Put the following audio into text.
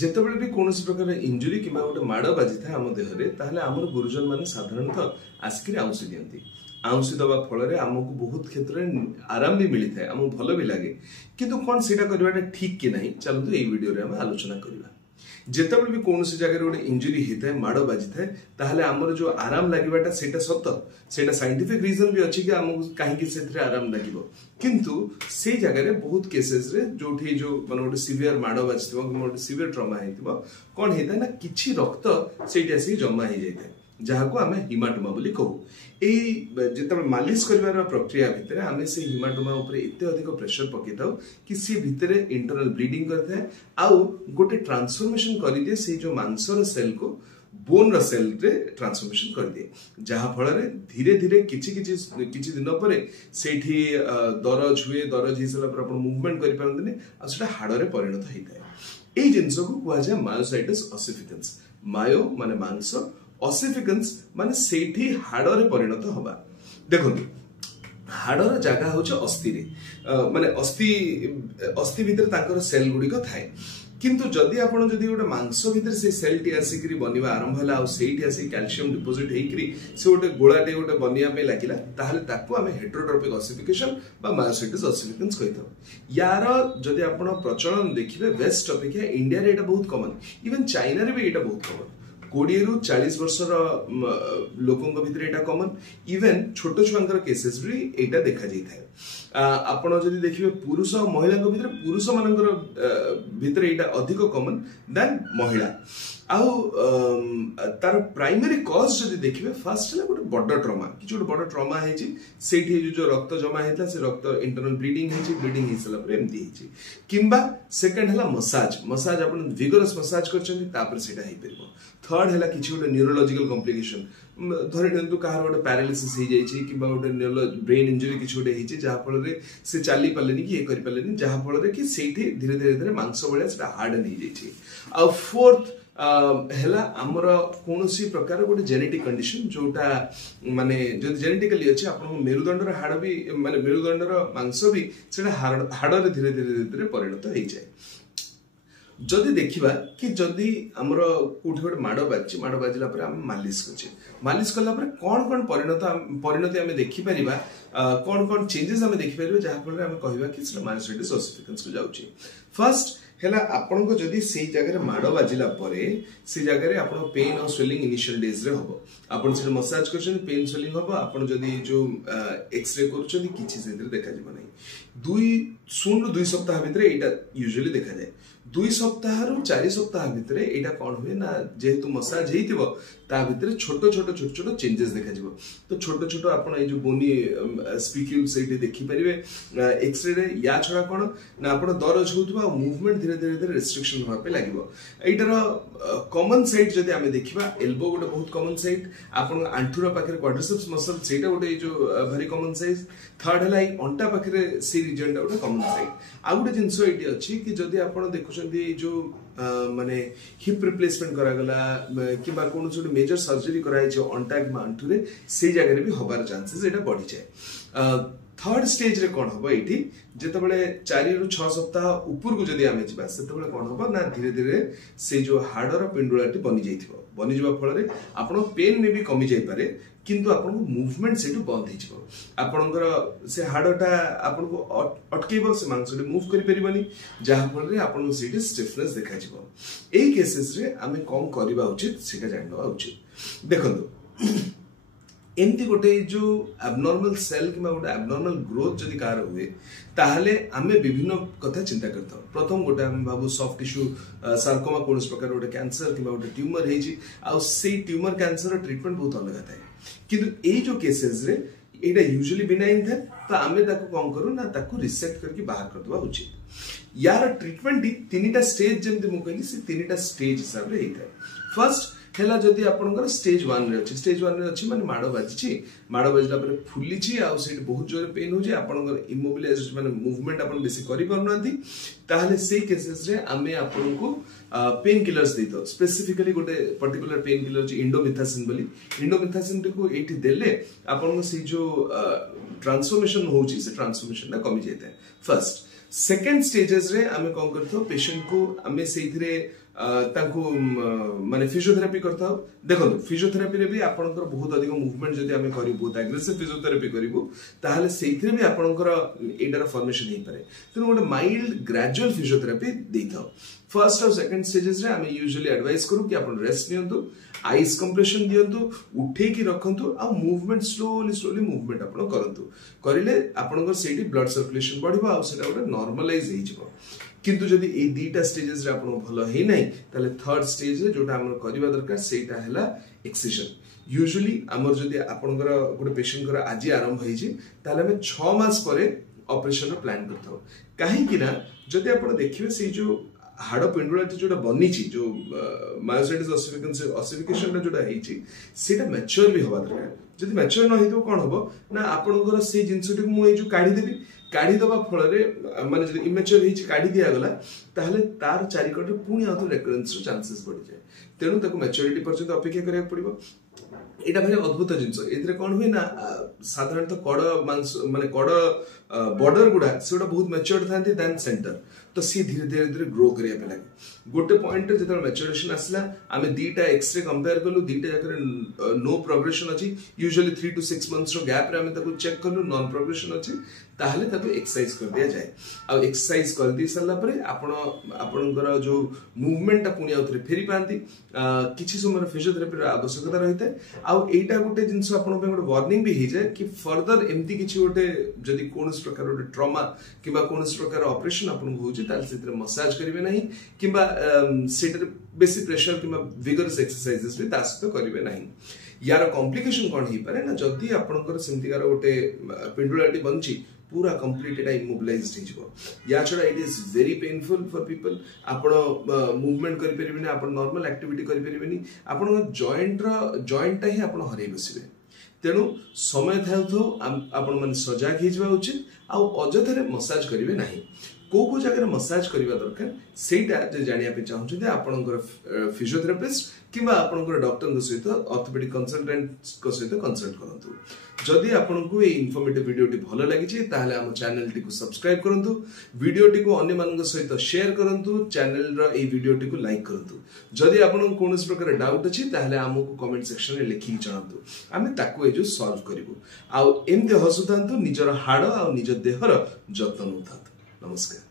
ଯେତେବେଳେ ବି କୌଣସି ପ୍ରକାର ଇଞ୍ଜୁରୀ କିମ୍ବା ଗୋଟେ ମାଡ଼ ବାଜିଥାଏ ଆମ ଦେହରେ ତାହେଲେ ଆମର ଗୁରୁଜନ ମାନେ ସାଧାରଣତଃ ଆସିକିରି ଆଉଁସି ଦିଅନ୍ତି। ଆଉଁସି ଦେବା ଫଳରେ ଆମକୁ ବହୁତ କ୍ଷେତ୍ରରେ ଆରାମ ବି ମିଳିଥାଏ, ଆମକୁ ଭଲ ବି ଲାଗେ। କିନ୍ତୁ କ'ଣ ସେଇଟା କରିବାଟା ଠିକ୍ କି ନାହିଁ, ଚାଲନ୍ତୁ ଏଇ ଭିଡ଼ିଓରେ ଆମେ ଆଲୋଚନା କରିବା। ଯେତେବେଳେ ବି କୌଣସି ଜାଗାରେ ଗୋଟେ ଇଞ୍ଜୁରୀ ହେଇଥାଏ, ମାଡ଼ ବାଜିଥାଏ, ତାହେଲେ ଆମର ଯୋଉ ଆରାମ ଲାଗିବାଟା ସେଇଟା ସତ, ସେଇଟା ସାଇଣ୍ଟିଫିକ ରିଜନ ବି ଅଛି କି ଆମକୁ କାହିଁକି ସେଥିରେ ଆରାମ ଲାଗିବ। କିନ୍ତୁ ସେଇ ଜାଗାରେ ବହୁତ କେସେସରେ ଯୋଉଠି ଯୋଉ ମାନେ ଗୋଟେ ସିଭିୟର ମାଡ଼ ବାଜିଥିବ କିମ୍ବା ଗୋଟେ ସିଭିୟର ଟ୍ରମା ହେଇଥିବ, କ'ଣ ହେଇଥାଏ ନା କିଛି ରକ୍ତ ସେଇଠି ଆସିକି ଜମା ହେଇଯାଇଥାଏ, ଯାହାକୁ ଆମେ ହିମାଟୋମା ବୋଲି କହୁ। ଏଇ ଯେତେବେଳେ ମାଲିସ କରିବାର ପ୍ରକ୍ରିୟା ଭିତରେ ଆମେ ସେ ହିମାଟୋମା ଉପରେ ଏତେ ଅଧିକ ପ୍ରେସର ପକେଇଥାଉ କି ସି ଭିତରେ ଇଣ୍ଟରନାଲ ବ୍ଲିଡିଂ କରିଥାଏ ଆଉ ଗୋଟେ ଟ୍ରାନ୍ସଫର୍ମେସନ କରିଦିଏ ସେଇ ଯୋଉ ମାଂସର ସେଲକୁ ବୋନର ସେଲରେ ଟ୍ରାନ୍ସଫର୍ମେସନ କରିଦିଏ, ଯାହା ଫଳରେ ଧୀରେ ଧୀରେ କିଛି ଦିନ ପରେ ସେଇଠି ଦରଜ ହୁଏ। ଦରଜ ହେଇସାରିଲା ପରେ ଆପଣ ମୁଭମେଣ୍ଟ କରିପାରନ୍ତିନି ଆଉ ସେଟା ହାଡ଼ରେ ପରିଣତ ହେଇଥାଏ। ଏଇ ଜିନିଷକୁ କୁହାଯାଏ ମାୟୋସାଇଟିସ୍ ଅସିଫିକାନ୍ସ। ମାୟୋ ମାନେ ମାଂସ, ଅସିଫିକାନ୍ସ ମାନେ ସେଇଠି ହାଡ଼ରେ ପରିଣତ ହବା। ଦେଖନ୍ତୁ, ହାଡ଼ର ଜାଗା ହଉଛି ଅସ୍ଥିରେ, ମାନେ ଅସ୍ଥି ଭିତରେ ତାଙ୍କର ସେଲ ଗୁଡ଼ିକ ଥାଏ। କିନ୍ତୁ ଯଦି ଆପଣ ଯଦି ଗୋଟେ ମାଂସ ଭିତରେ ସେ ସେଲଟି ଆସିକି ବନିବା ଆରମ୍ଭ ହେଲା ଆଉ ସେଇଠି ଆସିକି କ୍ୟାଲସିୟମ ଡିପୋଜିଟ ହେଇକରି ସେ ଗୋଟେ ଗୋଳାଟେ ଗୋଟେ ବନିବା ପାଇଁ ଲାଗିଲା, ତାହେଲେ ତାକୁ ଆମେ ହେଟରୋଟ୍ରପିକ ଅସିଫିକେସନ ବା ମାୟୋସାଇଟିସ୍ ଅସିଫିକାନ୍ସ କହିଥାଉ। ୟାର ଯଦି ଆପଣ ପ୍ରଚଳନ ଦେଖିବେ ୱେଷ୍ଟ ଅପେକ୍ଷା ଇଣ୍ଡିଆରେ ଏଇଟା ବହୁତ କମନ, ଇଭେନ୍ ଚାଇନାରେ ବି ଏଇଟା ବହୁତ କମନ। 20 ରୁ 40 ବର୍ଷର ଲୋକଙ୍କ ଭିତରେ ଏଇଟା କମନ, ଇଭେନ୍ ଛୋଟ ଛୁଆଙ୍କର କେସେସ୍ ବି ଏଇଟା ଦେଖାଯାଇଥାଏ। ଆପଣ ଯଦି ଦେଖିବେ ପୁରୁଷ ଆଉ ମହିଳାଙ୍କ ଭିତରେ ପୁରୁଷ ମାନଙ୍କର ଭିତରେ ଏଇଟା ଅଧିକ କମନ ଦେନ୍ ମହିଳା। ଆଉ ତାର ପ୍ରାଇମେରୀ କଜ ଯଦି ଦେଖିବେ, ଫାର୍ଷ୍ଟ ହେଲା ଗୋଟେ ବଡ ଟ୍ରମା, କିଛି ଗୋଟେ ବଡ ଟ୍ରମା ହେଇଛି, ସେଇଠି ଯୋଉ ରକ୍ତ ଜମା ହେଇଥିଲା ସେ ରକ୍ତ ଇଣ୍ଟରନାଲ ବ୍ଲିଡିଂ ହେଇଛି, ବ୍ଲିଡିଂ ହେଇସାରିଲା ପରେ ଏମିତି ହେଇଛି। କିମ୍ବା ସେକେଣ୍ଡ ହେଲା ମସାଜ ଆପଣ ଭିଗରସ୍ ମସାଜ କରିଛନ୍ତି ତାପରେ ସେଇଟା ହେଇପାରିବ। ଥର୍ଡ ହେଲା କିଛି ଗୋଟେ ନ୍ୟୁରୋଲୋଜିକାଲ କମ୍ପ୍ଲିକେସନ, ଧରି ନିଅନ୍ତୁ କାହାର ଗୋଟେ ପ୍ୟାରାଲିସିସ୍ ହେଇଯାଇଛି କିମ୍ବା ଗୋଟେ ବ୍ରେନ୍ ଇଞ୍ଜୁରୀ କିଛି ଗୋଟେ ହେଇଛି, ଯାହା ଫଳରେ ସେ ଚାଲି ପାରିଲେନି କି ଇଏ କରିପାରିଲେନି, ଯାହା ଫଳରେ କି ସେଇଠି ଧୀରେ ଧୀରେ ମାଂସ ଭଳିଆ ସେଟା ହାର୍ଡନ୍ ହେଇଯାଇଛି। ଆଉ ଫୋର୍ଥ ହେଲା ଆମର କୌଣସି ପ୍ରକାର ଗୋଟେ ଜେନେଟିକ କଣ୍ଡିସନ, ଯୋଉଟା ମାନେ ଯଦି ଜେନେଟିକାଲି ଅଛି ଆପଣଙ୍କ ମେରୁଦଣ୍ଡର ହାଡ଼ ବି ମାନେ ମେରୁଦଣ୍ଡର ମାଂସ ବି ସେଟା ହାଡ଼ରେ ଧୀରେ ଧୀରେ ପରିଣତ ହେଇଯାଏ। ଯଦି ଦେଖିବା କି ଯଦି ଆମର କୋଉଠି ଗୋଟେ ମାଡ଼ ବାଜିଛି, ମାଡ଼ ବାଜିଲା ପରେ ଆମେ ମାଲିସ କରୁଛେ, ମାଲିସ କଲା ପରେ କ'ଣ ପରିଣତି ଆମେ ଦେଖିପାରିବା, କ'ଣ ଚେଞ୍ଜେସ୍ ଆମେ ଦେଖିପାରିବା, ଯାହାଫଳରେ ଆମେ କହିବା କି ସେଟା ମାୟୋସାଇଟିସ୍ ଅସିଫିକାନ୍ସକୁ ଯାଉଛି। ଫାର୍ଷ୍ଟ ହେଲା ଆପଣଙ୍କ ଯଦି ସେଇ ଜାଗାରେ ମାଡ଼ ବାଜିଲା ପରେ ସେ ଜାଗାରେ ଆପଣ ପେନ୍ ଆଉ ସ୍ୱେଲିଂ ଇନିशिয়াল ଡେଜରେ ହବ, ଆପଣ ସେଟା ମସାଜ କରୁଛନ୍ତି ପେନ୍ ସ୍ୱେଲିଂ ହବ, ଆପଣ ଯଦି ଯୋଉ ଏକ୍ସରେ କରୁଛନ୍ତି କିଛି ସେଥିରେ ଦେଖାଯିବ ନାହିଁ। 0 ରୁ 2 ସପ୍ତାହ ଭିତରେ ଏଇଟା ୟୁଜୁଆଲି ଦେଖାଯାଏ। 2 ସପ୍ତାହରୁ 4 ସପ୍ତାହ ଭିତରେ ଏଇଟା କ'ଣ ହୁଏ ନା, ଯେହେତୁ ମସାଜ ହେଇଥିବ ତା ଭିତରେ ଛୋଟ ଛୋଟ ଚେଞ୍ଜେସ୍ ଦେଖାଯିବ। ତ ଛୋଟ ଆପଣ ଏଇ ଯୋଉ ବୋନି ସ୍ପିକ୍ୟୁଲ ସେଇଠି ଦେଖିପାରିବେ ଏକ୍ସରେ। ୟା ଛଡା କ'ଣ ନା ଆପଣ ଦରଜ ହଉଥିବ ଆଉ ମୁଭମେଣ୍ଟ ଧୀରେ ଧୀରେ ରେଷ୍ଟ୍ରିକ୍ସନ ହେବା ପାଇଁ ଲାଗିବ। ଏଇଟାର କମନ ସାଇଟ୍ ଯଦି ଆମେ ଦେଖିବା, ଏଲବୋ ଗୋଟେ ବହୁତ କମନ ସାଇଟ୍, ଆପଣଙ୍କ ଆଣ୍ଠୁର ପାଖରେ କ୍ୱାଡ୍ରିସେପ୍ସ ମସଲ ସେଇଟା ଗୋଟେ ଏଇ ଯୋଉ ଭେରି କମନ ସାଇଟ୍। ଥର୍ଡ ହେଲା ଏଇ ଅଣ୍ଟା ପାଖରେ ସେ ରିଜନଟା ଗୋଟେ କମନ ସାଇଟ୍। ଆଉ ଗୋଟେ ଜିନିଷ ଏଇଠି ଅଛି କି ଯଦି ଆପଣ ଦେଖୁଛନ୍ତି ଏଇ ଯୋଉ ମାନେ ହିପ୍ ରିପ୍ଲେସମେଣ୍ଟ କରାଗଲା କିମ୍ବା କୌଣସି ଗୋଟେ मेजर सर्जरी कराई अंटा कि आंठुरे से जगह भी हबार चांसेस एटा बढ़ी जाए। थर्ड स्टेज रे कौन हम ये जिते 4 ରୁ 6 सप्ताह ऊपर को जदि आमे जिबा सेतबेले कोन होबो ना धीरे धीरे से जो हाडर पिंडुलाटी बनी जाइथिबो। बनी जिबा फଳରେ आपण पेन में भी कमी जाई पारे किंतु आपण को मूवमेंट सेटु बंद हे जिवो। आपणकर से हाडटा आपण को अटकेबो से मांसडी मूव करि परिबनी जहा फଳରେ आपण सेटि स्टिफनेस देखा जिवो। एई केसेस रे आमे कम करबा उचित सेका जानबा उचित। देखंतु एमती गोटे जो एबनॉर्मल सेल कि गोटे एबनॉर्मल ग्रोथ जदि कार हुए ताहले आमे विभिन्न कथा चिंता करता। प्रथम गोटे आमे भाबु सॉफ्ट टिश्यू सार्कोमा कौन प्रकार गोटे कैंसर कि गोटे ट्यूमर हेजी आ से ट्यूमर कैंसर ट्रीटमेंट बहुत अलग थाए किंतु ए जो केसेस रे एटा यूजुअली बिनाइन था तो आमे ताको कौन करू ना ताको रिसेक्ट करके बाहर कर दवा उचित। यार ट्रीटमेंट तीनटा स्टेज जेमते मु कहली से तीनटा स्टेज हिसाब रे हेता। फर्स्ट हेला जदि आपनकर स्टेज 1 रे अछि, स्टेज 1 रे अछि माने माडो बाजिछि, माडो बाजला पर फुलिछि आ सेट बहुत जोर पेन हो जे आपनकर इमोबिलाइज माने मूवमेंट आपन बेसी करि परनांती ताहले से केसेस रे आमे आपनको पेन किलर्स देतो। स्पेसिफिकली गोटे पर्टिकुलर पेन किलर जे इंडोमिथासिन बोली इंडोमिथासिन को एठी देले आपनको से जो ट्रांसफॉर्मेशन होछि से ट्रांसफॉर्मेशन ना कमी जेते। फर्स्ट सेकंड स्टेजेस रे आमे कोन करथो पेशेंट को आमे सेइथरे माने फिजियोथेरापी करता देखो फिजियोथेरापी रे भी आपनकर बहुत अधिक मूवमेंट जदि आमे करिवु बहुत एग्रेसिव फिजियोथेरापी करिवु ताहाले सेइथरे भी आपनकर एटार फॉर्मेशन हे पारे तेनु गोटे माइल्ड ग्रेजुअल फिजियोथेरापी देथाओ फर्स्ट और सेकंड स्टेजेस रे आमे यूजुअली एडवाइस करू कि आपन रेस्ट नियंतु आइस कंप्रेशन दियंतु उठे की रखंतु आ मूवमेंट स्लोली मूवमेंट आपन करंतु करिले आपनकर सेठी ब्लड सर्कुलेशन बढ़िबो आ सेटा गोटे नॉर्मलाइज हे जिवो किंतु जदि ए दीटा स्टेजेस रे आपन भलो हे नै ताले थर्ड स्टेज रे जोटा हमर करिवा दरकार सेटा हैला एक्सिजन यूजुअली हमर जदि आपनकर गोटे पेशेंट कर आज आरंभ हे जे ताले हम 6 मास परे ऑपरेशन रो प्लान करथौ काहे कि ना जदि आपन देखिबे से जो हाड़ पेंडुलाटी जोटा बनी जो मायोसाइटिस ऑसिफिकेशन जोटा हेची सेटा मैच्योर भी होबा दरकार जदि मैच्योर न हेतो कोन होबो ना आपनकर से जिंसटी मु ए जो काढी देबी काढी दबा फल रे माने जदि इमेच्योर हेची काढी दिया गला ताहले तार चारिकट पुनी आउट रेकरेंस रो चांसेस बढ़ी जाय तेनु ताको मैच्योरिटी पर्यंत अपेक्षा करिया पड़िबो एटा भारी अद्भुत जिंस एथरे कोन हुई ना साधारणतः कड़ मांस माने कड़ बॉर्डर गुडा सेटा बहुत मैच्योर थांती देन सेंटर तो सी धीरे धीरे धीरे ग्रो करिया पे लागे गोटे पॉइंट रे जतन मैच्योरेशन आसला आमे दीटा एक्सरे कंपेयर करलु दीटा जाकर नो प्रोग्रेशन अछि यूजुअली 3 to 6 मंथ्स रो गैप रे आमे ताको चेक करलु नॉन प्रोग्रेशन अछि ताहले ताको एक्सरसाइज कर दिया जाए आ एक्सरसाइज कर दी सरला परे आपनकर जो मूवमेंट पुनी आउथरे फेरी पांती किछि समय फिजियोथेरापी रो आवश्यकता रहिते आ एटा गोटे जिंस आपन पे गोटे वार्निंग भी हे जाए कि फर्दर एम्ति किछि गोटे जदि कोनस प्रकार गोटे ट्रॉमा किबा कोनस प्रकार ऑपरेशन आपन होउछि ताल सेतरे मसाज करिवे नाही किबा सेटर बेसी प्रेशर किबा विगरस एक्सरसाइजेस भी तास तो करिवे नाही यार कॉम्प्लिकेशन कोन ही पारे ना जदि आपनकर सेंतिकार गोटे पेंडुलाटी बनची पूरा कंप्लीट एटा इमोबिलाइज्ड हे जिवो या छडा it is very painful for people आपण मूवमेंट करि परिबिनी आपण नॉर्मल एक्टिविटी करि परिबिनी आपण जॉइंट ही आपण हरै बसिबे तेनु समय थाउ आपण मन सजाग हे जिवा उचित आ अजथरे मसाज करिवे नाही को जगह मसाज करवा दरकार सेटा जे जानिया पे चाहू आपनकर फिजियोथेरापिस्ट किबा आपनकर डॉक्टर सहित ऑर्थोपेडिक कंसल्टेंट सहित कंसल्ट करंतु जदि आपनको ए इन्फॉर्मेटिव वीडियोटी भलो लागि ताहले हम चैनल टी को सब्सक्राइब करंतु वीडियोटी को अन्य मानक सहित शेयर करंतु चैनल रो ए वीडियोटी को लाइक करंतु जदि आपनको कोनस प्रकार डाउट अछि ताहले हमको कमेंट सेक्शन रे लिखि जणांतु आमे ताको ए जो सॉल्व करिवु आ एमते हसुतांतु निजर हाड़ आ निज देहर जतन उठांतु नमस्कार।